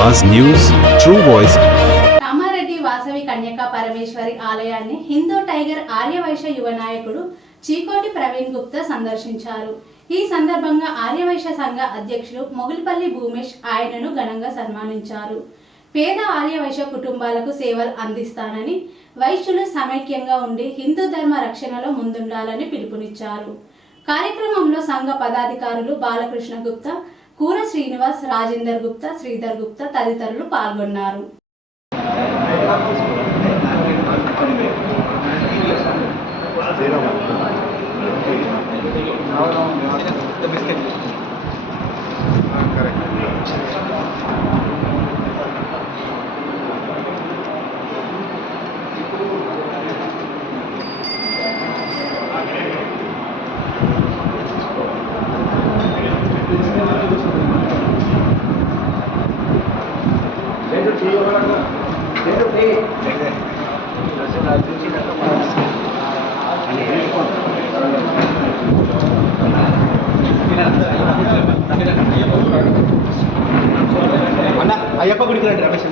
Awaaz news true voice. Kamareddy Vasavi Kanyaka Parameswari ఆలయాన్ని Hindu tiger Aryavysya యువ నాయకుడు చీకోటి ప్రవీణ్ గుప్తా సందర్శించారు. ఈ సందర్భంగా ఆర్యవైశ్య సంఘ అధ్యక్షులు మొగుల్పల్లి భూమేష్ ఆయనను ఘనంగా సన్మానించారు. పేద ఆర్యవైశ్య కుటుంబాలకు సేవలు అందిస్తానని, వైశ్యులు సమైక్యంగా ఉండి హిందూ ధర్మ రక్షణలో ముందుండాలని పిలుపునిచ్చారు. కార్యక్రమంలో సంఘ పదాధికారులు బాలకృష్ణ గుప్తా, కూర శ్రీనివాస్, రాజేందర్ గుప్తా, శ్రీధర్ గుప్తా తదితరులు పాల్గొన్నారు. అన్న అయ్యప్ప గుడికి రండి రమేష్.